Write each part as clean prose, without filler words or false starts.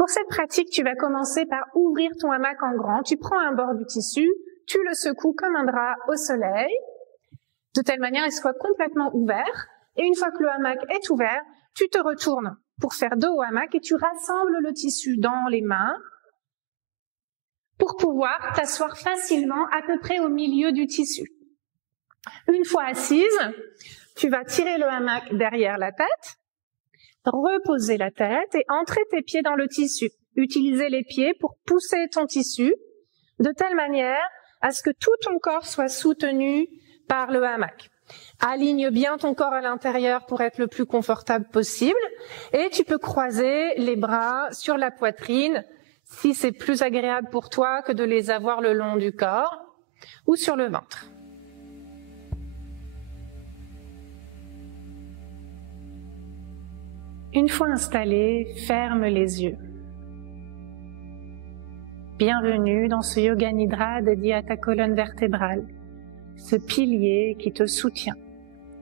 Pour cette pratique, tu vas commencer par ouvrir ton hamac en grand. Tu prends un bord du tissu, tu le secoues comme un drap au soleil, de telle manière qu'il soit complètement ouvert. Et une fois que le hamac est ouvert, tu te retournes pour faire dos au hamac et tu rassembles le tissu dans les mains pour pouvoir t'asseoir facilement à peu près au milieu du tissu. Une fois assise, tu vas tirer le hamac derrière la tête, reposer la tête et entrer tes pieds dans le tissu. Utiliser les pieds pour pousser ton tissu de telle manière à ce que tout ton corps soit soutenu par le hamac. Aligne bien ton corps à l'intérieur pour être le plus confortable possible et tu peux croiser les bras sur la poitrine si c'est plus agréable pour toi que de les avoir le long du corps ou sur le ventre. Une fois installé, ferme les yeux. Bienvenue dans ce Yoga Nidra dédié à ta colonne vertébrale, ce pilier qui te soutient,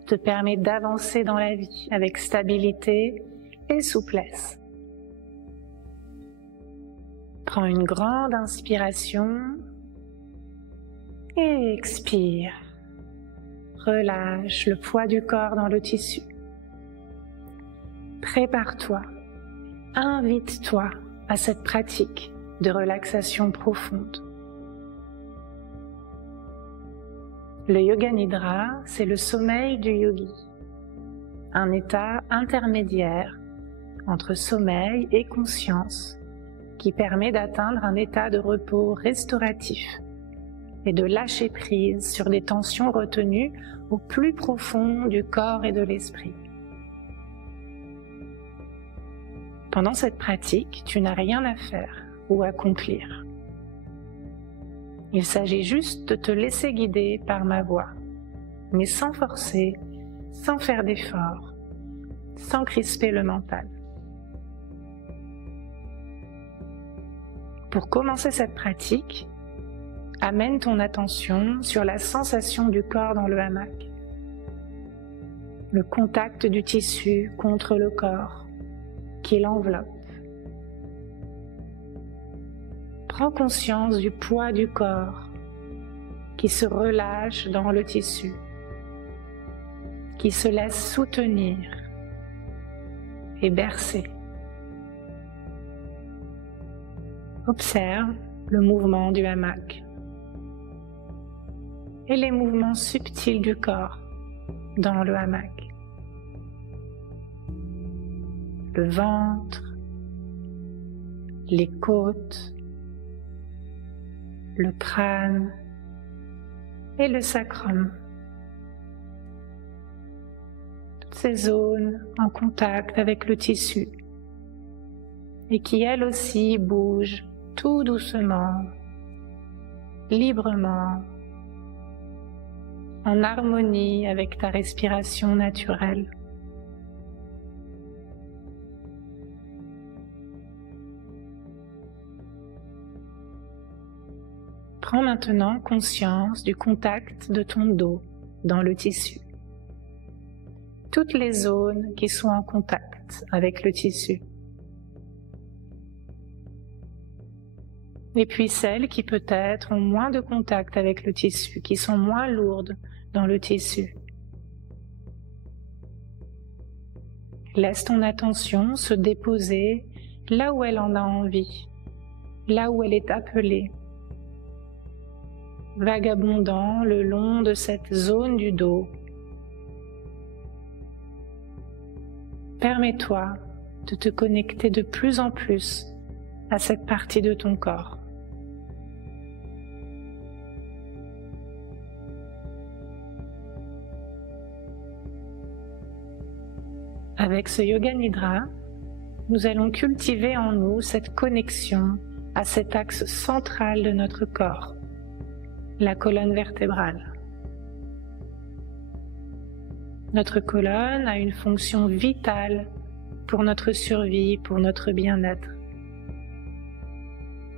te permet d'avancer dans la vie avec stabilité et souplesse. Prends une grande inspiration et expire. Relâche le poids du corps dans le tissu. Prépare-toi, invite-toi à cette pratique de relaxation profonde. Le Yoga Nidra, c'est le sommeil du yogi, un état intermédiaire entre sommeil et conscience qui permet d'atteindre un état de repos restauratif et de lâcher prise sur des tensions retenues au plus profond du corps et de l'esprit. Pendant cette pratique, tu n'as rien à faire ou à accomplir. Il s'agit juste de te laisser guider par ma voix, mais sans forcer, sans faire d'effort, sans crisper le mental. Pour commencer cette pratique, amène ton attention sur la sensation du corps dans le hamac, le contact du tissu contre le corps qui l'enveloppe. Prends conscience du poids du corps qui se relâche dans le tissu, qui se laisse soutenir et bercer. Observe le mouvement du hamac et les mouvements subtils du corps dans le hamac. Le ventre, les côtes, le crâne et le sacrum. Toutes ces zones en contact avec le tissu et qui elles aussi bougent tout doucement, librement, en harmonie avec ta respiration naturelle. Prends maintenant conscience du contact de ton dos dans le tissu. Toutes les zones qui sont en contact avec le tissu. Et puis celles qui peut-être ont moins de contact avec le tissu, qui sont moins lourdes dans le tissu. Laisse ton attention se déposer là où elle en a envie, là où elle est appelée, vagabondant le long de cette zone du dos. Permets-toi de te connecter de plus en plus à cette partie de ton corps. Avec ce Yoga Nidra, nous allons cultiver en nous cette connexion à cet axe central de notre corps, la colonne vertébrale. Notre colonne a une fonction vitale pour notre survie, pour notre bien-être.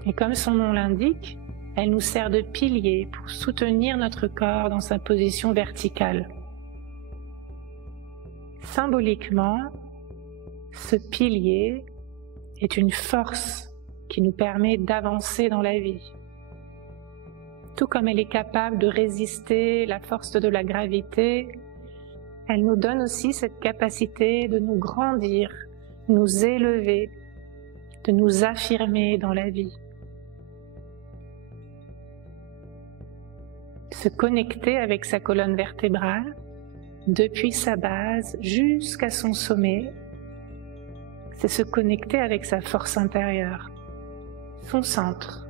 Et comme son nom l'indique, elle nous sert de pilier pour soutenir notre corps dans sa position verticale. Symboliquement, ce pilier est une force qui nous permet d'avancer dans la vie. Tout comme elle est capable de résister la force de la gravité, elle nous donne aussi cette capacité de nous grandir, nous élever, de nous affirmer dans la vie. Se connecter avec sa colonne vertébrale, depuis sa base jusqu'à son sommet, c'est se connecter avec sa force intérieure, son centre,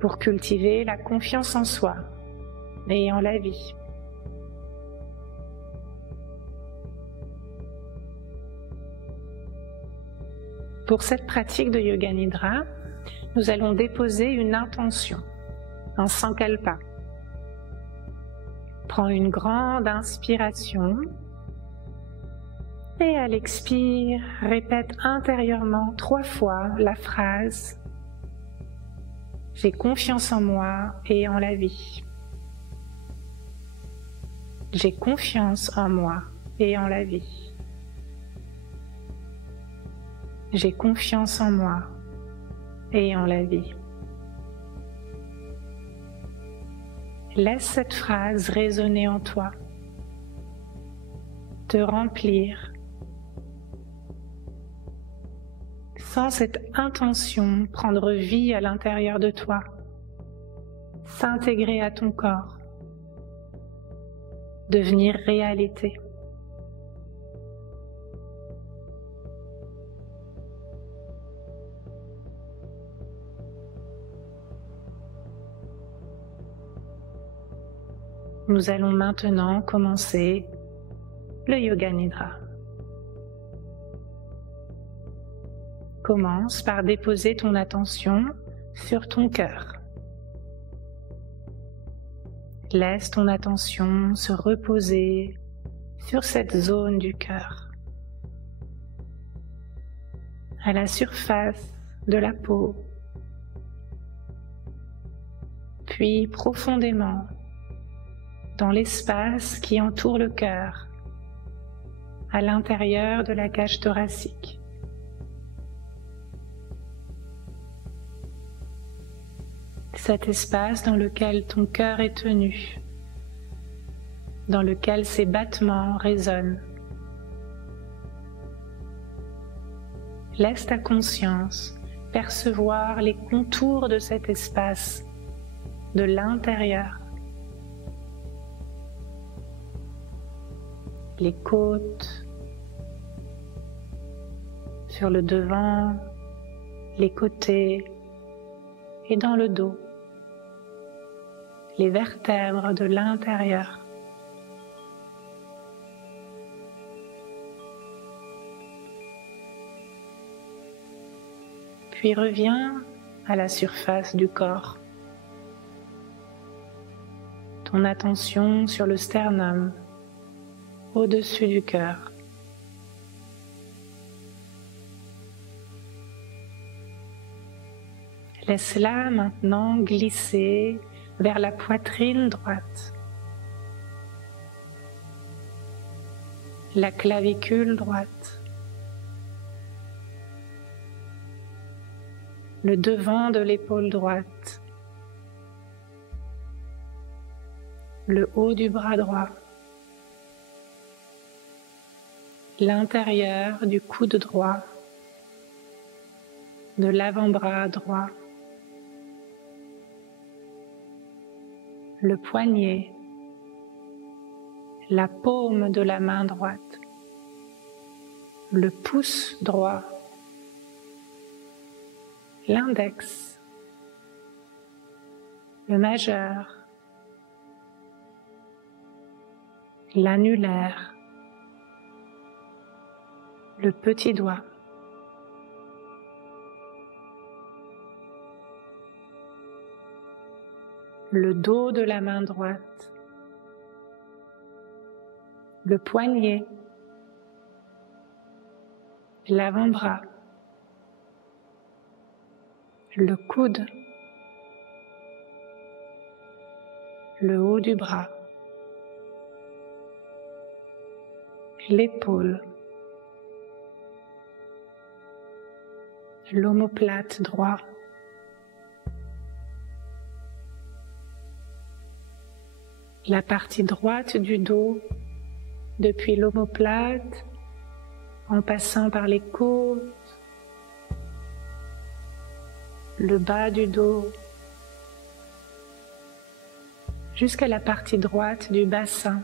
pour cultiver la confiance en soi et en la vie. Pour cette pratique de Yoga Nidra, nous allons déposer une intention, un sankalpa. Prends une grande inspiration et à l'expire, répète intérieurement 3 fois la phrase « J'ai confiance en moi et en la vie ». J'ai confiance en moi et en la vie. J'ai confiance en moi et en la vie. Laisse cette phrase résonner en toi, te remplir. Sens cette intention prendre vie à l'intérieur de toi, s'intégrer à ton corps, devenir réalité. Nous allons maintenant commencer le Yoga Nidra. Commence par déposer ton attention sur ton cœur. Laisse ton attention se reposer sur cette zone du cœur, à la surface de la peau, puis profondément dans l'espace qui entoure le cœur, à l'intérieur de la cage thoracique. Cet espace dans lequel ton cœur est tenu, dans lequel ses battements résonnent. Laisse ta conscience percevoir les contours de cet espace, de l'intérieur. Les côtes, sur le devant, les côtés et dans le dos, les vertèbres de l'intérieur. Puis reviens à la surface du corps. Ton attention sur le sternum, au-dessus du cœur. Laisse-la maintenant glisser vers la poitrine droite, la clavicule droite, le devant de l'épaule droite, le haut du bras droit, l'intérieur du coude droit, de l'avant-bras droit, le poignet, la paume de la main droite, le pouce droit, l'index, le majeur, l'annulaire, le petit doigt. Le dos de la main droite, le poignet, l'avant-bras, le coude, le haut du bras, l'épaule, l'omoplate droit, la partie droite du dos depuis l'omoplate en passant par les côtes, le bas du dos, jusqu'à la partie droite du bassin,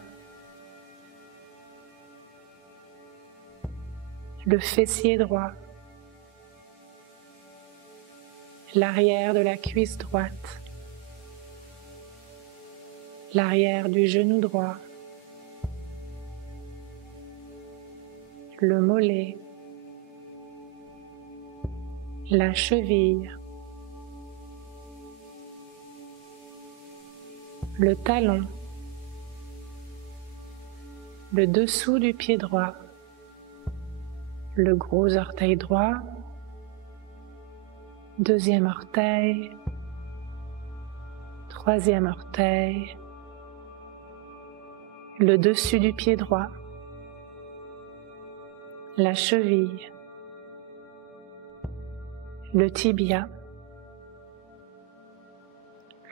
le fessier droit, l'arrière de la cuisse droite, l'arrière du genou droit, le mollet, la cheville, le talon, le dessous du pied droit, le gros orteil droit, deuxième orteil, troisième orteil, le dessus du pied droit, la cheville, le tibia,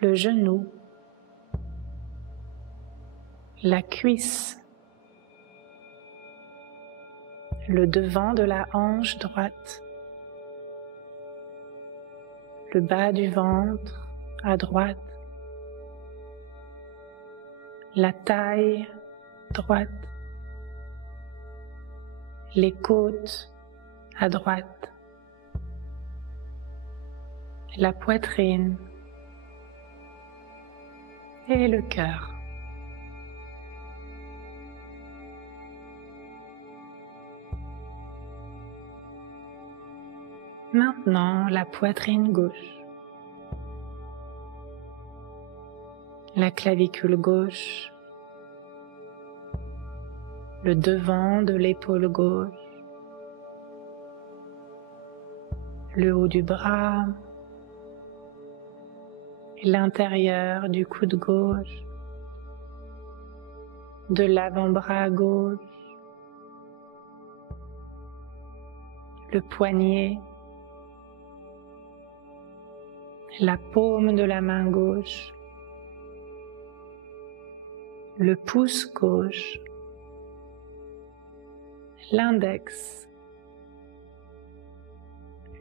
le genou, la cuisse, le devant de la hanche droite, le bas du ventre à droite, la taille droite, les côtes à droite, la poitrine et le cœur. Maintenant, la poitrine gauche, la clavicule gauche, le devant de l'épaule gauche, le haut du bras, l'intérieur du coude gauche, de l'avant-bras gauche, le poignet, la paume de la main gauche, le pouce gauche, l'index,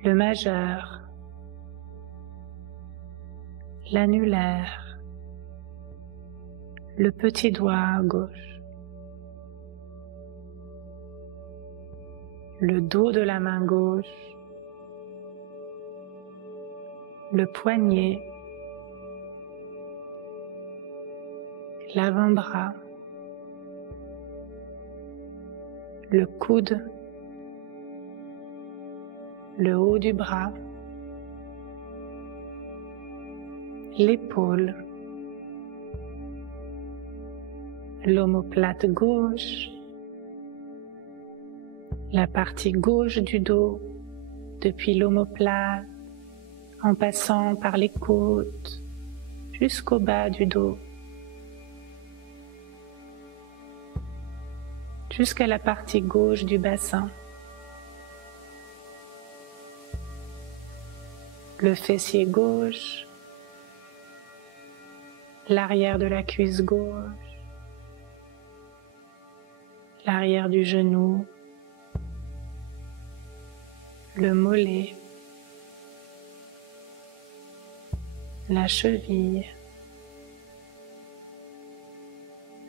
le majeur, l'annulaire, le petit doigt gauche, le dos de la main gauche, le poignet, l'avant-bras, le coude, le haut du bras, l'épaule, l'omoplate gauche, la partie gauche du dos depuis l'omoplate en passant par les côtes jusqu'au bas du dos, jusqu'à la partie gauche du bassin, le fessier gauche, l'arrière de la cuisse gauche, l'arrière du genou, le mollet, la cheville,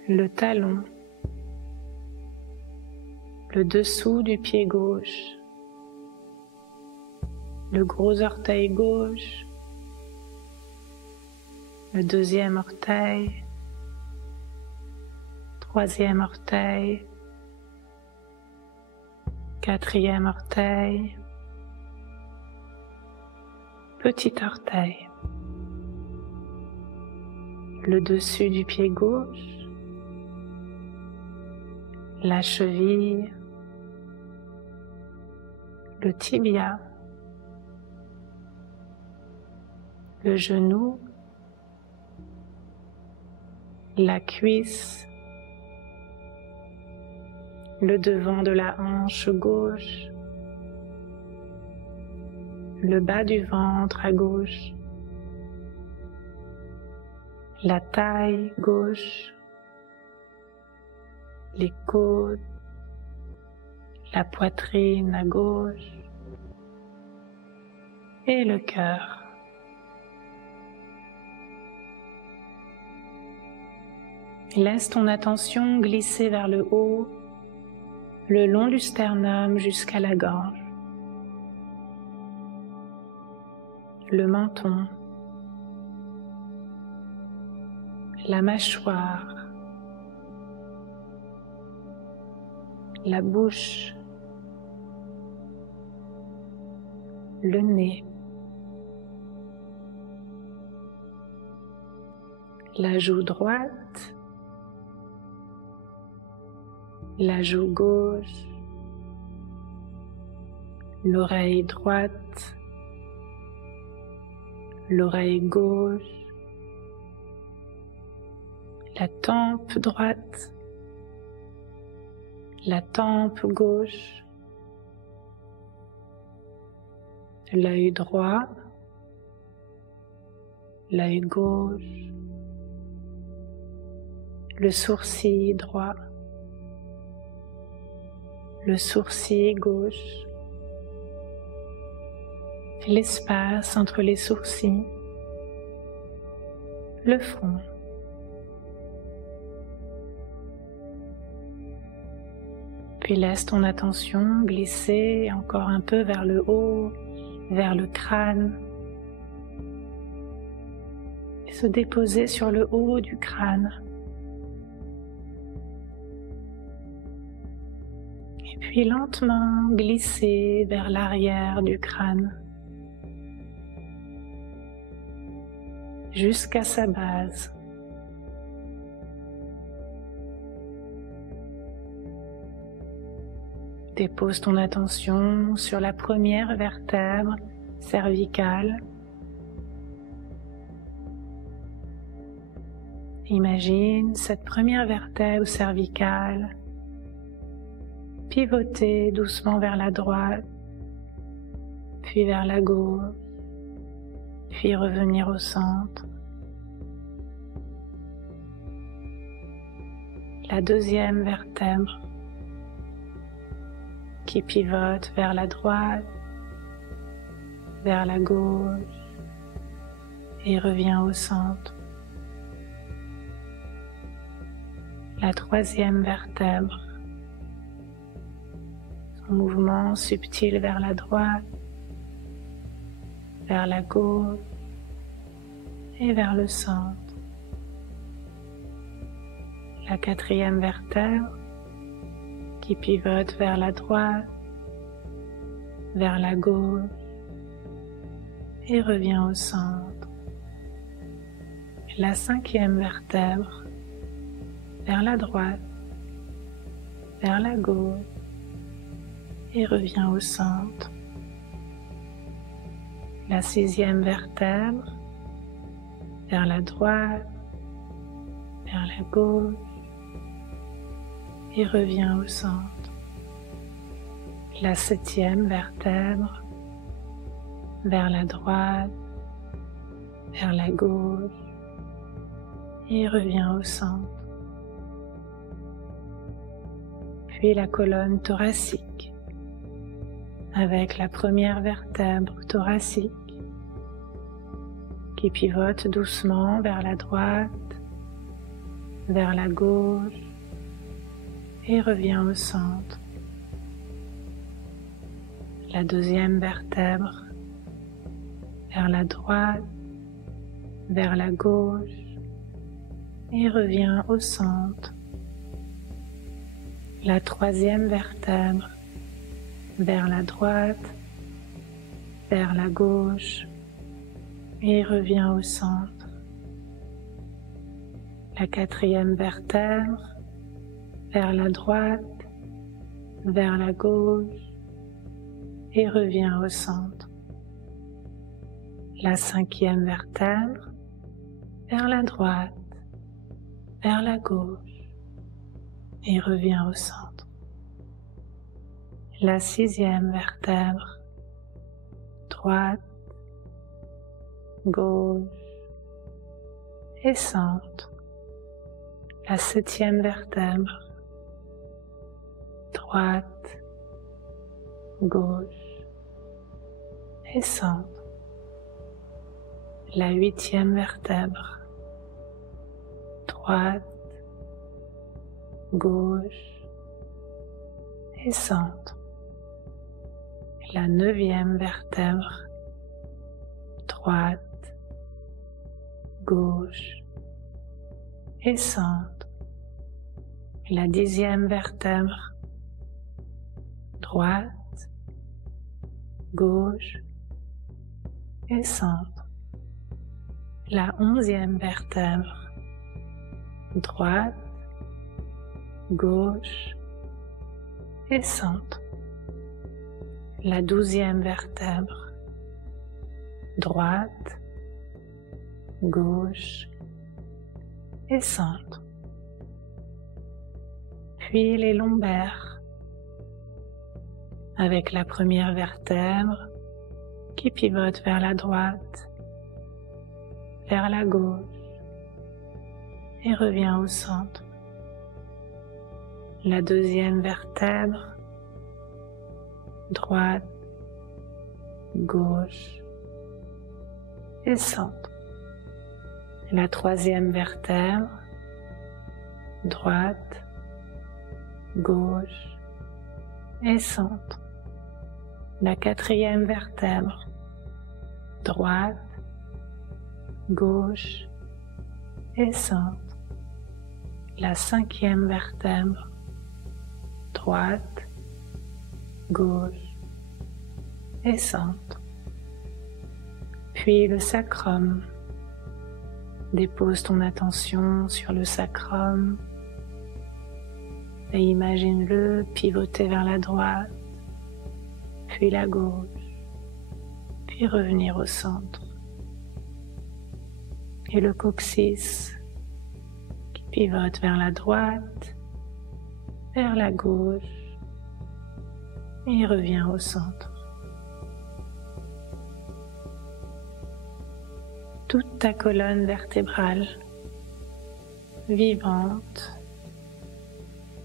le talon, le dessous du pied gauche, le gros orteil gauche, le deuxième orteil, troisième orteil, quatrième orteil, petit orteil, le dessus du pied gauche, la cheville, le tibia, le genou, la cuisse, le devant de la hanche gauche, le bas du ventre à gauche, la taille gauche, les côtes, la poitrine à gauche et le cœur. Laisse ton attention glisser vers le haut, le long du sternum jusqu'à la gorge, le menton, la mâchoire, la bouche, le nez, la joue droite, la joue gauche, l'oreille droite, l'oreille gauche, la tempe droite, la tempe gauche, l'œil droit, l'œil gauche, le sourcil droit, le sourcil gauche, l'espace entre les sourcils, le front. Puis laisse ton attention glisser encore un peu vers le haut, vers le crâne, et se déposer sur le haut du crâne. Et puis lentement glisser vers l'arrière du crâne, jusqu'à sa base. Dépose ton attention sur la première vertèbre cervicale. Imagine cette première vertèbre cervicale pivoter doucement vers la droite, puis vers la gauche, puis revenir au centre. La deuxième vertèbre qui pivote vers la droite, vers la gauche et revient au centre. La troisième vertèbre, son mouvement subtil vers la droite, vers la gauche et vers le centre. La quatrième vertèbre qui pivote vers la droite, vers la gauche et revient au centre. La cinquième vertèbre vers la droite, vers la gauche et revient au centre. La sixième vertèbre vers la droite, vers la gauche et revient au centre. La septième vertèbre vers la droite, vers la gauche et revient au centre. Puis la colonne thoracique avec la première vertèbre thoracique qui pivote doucement vers la droite, vers la gauche et revient au centre. La deuxième vertèbre vers la droite, vers la gauche et revient au centre. La troisième vertèbre vers la droite, vers la gauche et revient au centre. La quatrième vertèbre vers la droite, vers la gauche et revient au centre. La cinquième vertèbre vers la droite, vers la gauche et revient au centre. La sixième vertèbre droite, gauche et centre. La 7e vertèbre, droite, gauche et centre. La 8e vertèbre, droite, gauche et centre. La 9e vertèbre, droite, gauche et centre. La 10e vertèbre, droite, gauche et centre. La 11e vertèbre, droite, gauche et centre. La 12e vertèbre, droite, gauche et centre. Puis les lombaires, avec la première vertèbre qui pivote vers la droite, vers la gauche et revient au centre. La 2e vertèbre, droite, gauche et centre. La 3e vertèbre, droite, gauche et centre. La 4e vertèbre, droite, gauche et centre. La 5e vertèbre, droite, gauche et centre. Puis le sacrum. Dépose ton attention sur le sacrum et imagine-le pivoter vers la droite, puis la gauche, puis revenir au centre. Et le coccyx qui pivote vers la droite, vers la gauche et revient au centre. Toute ta colonne vertébrale, vivante,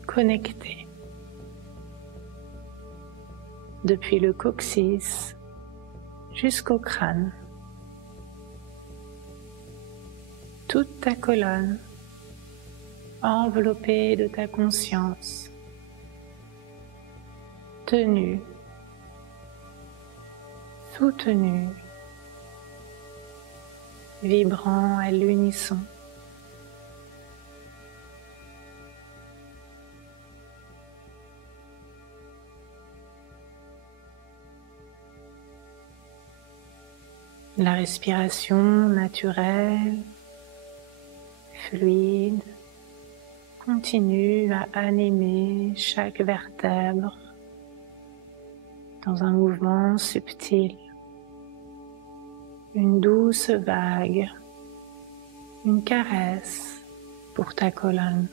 connectée. Depuis le coccyx jusqu'au crâne. Toute ta colonne enveloppée de ta conscience, tenue, soutenue, vibrant à l'unisson. La respiration naturelle, fluide, continue à animer chaque vertèbre dans un mouvement subtil. Une douce vague, une caresse pour ta colonne.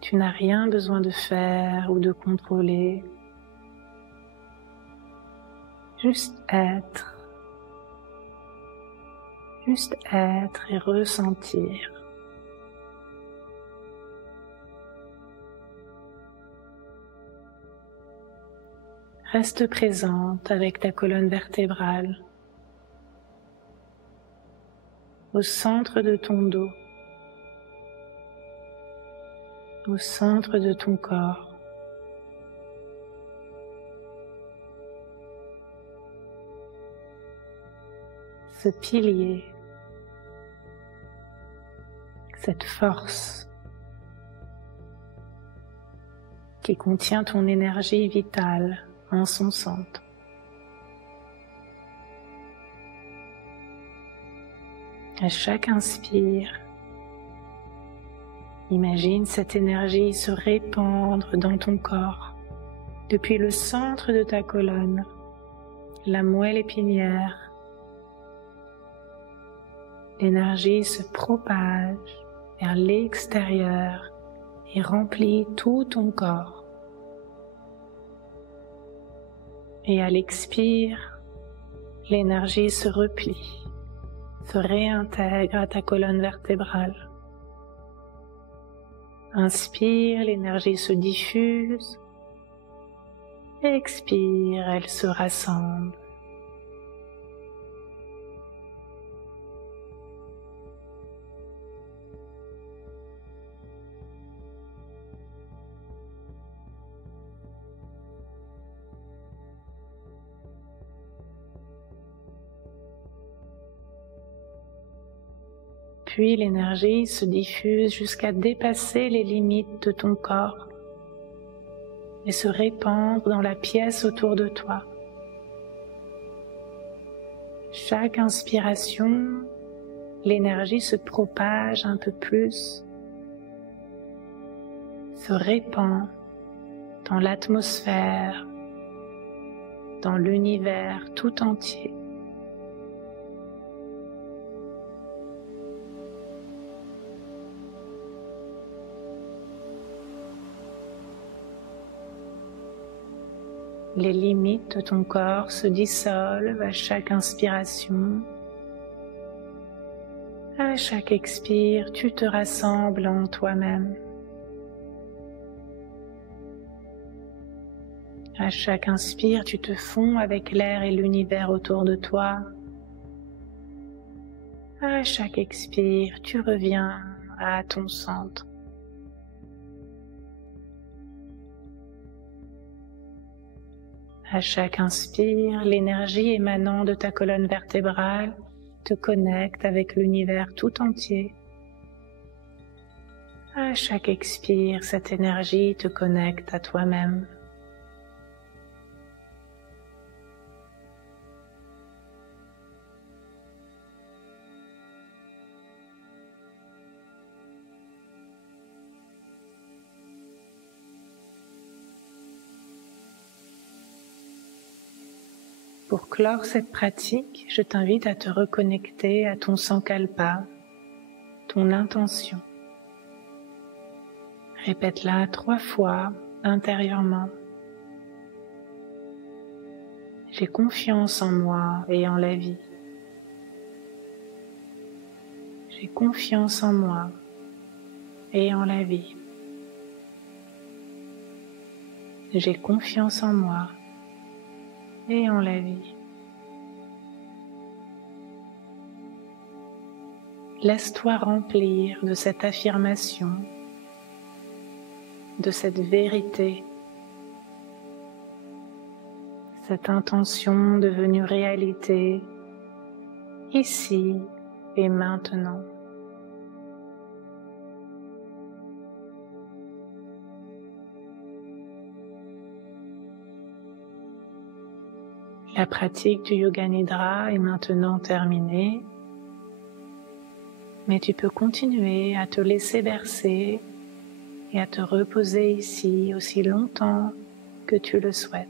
Tu n'as rien besoin de faire ou de contrôler, juste être et ressentir. Reste présente avec ta colonne vertébrale au centre de ton dos, au centre de ton corps. Ce pilier, cette force qui contient ton énergie vitale en son centre. À chaque inspire, imagine cette énergie se répandre dans ton corps, depuis le centre de ta colonne, la moelle épinière. L'énergie se propage vers l'extérieur et remplit tout ton corps. Et à l'expire, l'énergie se replie, se réintègre à ta colonne vertébrale. Inspire, l'énergie se diffuse. Expire, elle se rassemble. Puis l'énergie se diffuse jusqu'à dépasser les limites de ton corps et se répandre dans la pièce autour de toi. Chaque inspiration, l'énergie se propage un peu plus, se répand dans l'atmosphère, dans l'univers tout entier. Les limites de ton corps se dissolvent à chaque inspiration. À chaque expire, tu te rassembles en toi-même. À chaque inspire, tu te fonds avec l'air et l'univers autour de toi. À chaque expire, tu reviens à ton centre. À chaque inspire, l'énergie émanant de ta colonne vertébrale te connecte avec l'univers tout entier. À chaque expire, cette énergie te connecte à toi-même. Pour clore cette pratique, je t'invite à te reconnecter à ton sankalpa, ton intention. Répète-la 3 fois intérieurement. J'ai confiance en moi et en la vie. J'ai confiance en moi et en la vie. J'ai confiance en moi et en la vie. Laisse-toi remplir de cette affirmation, de cette vérité, cette intention devenue réalité, ici et maintenant. La pratique du Yoga Nidra est maintenant terminée, mais tu peux continuer à te laisser bercer et à te reposer ici aussi longtemps que tu le souhaites.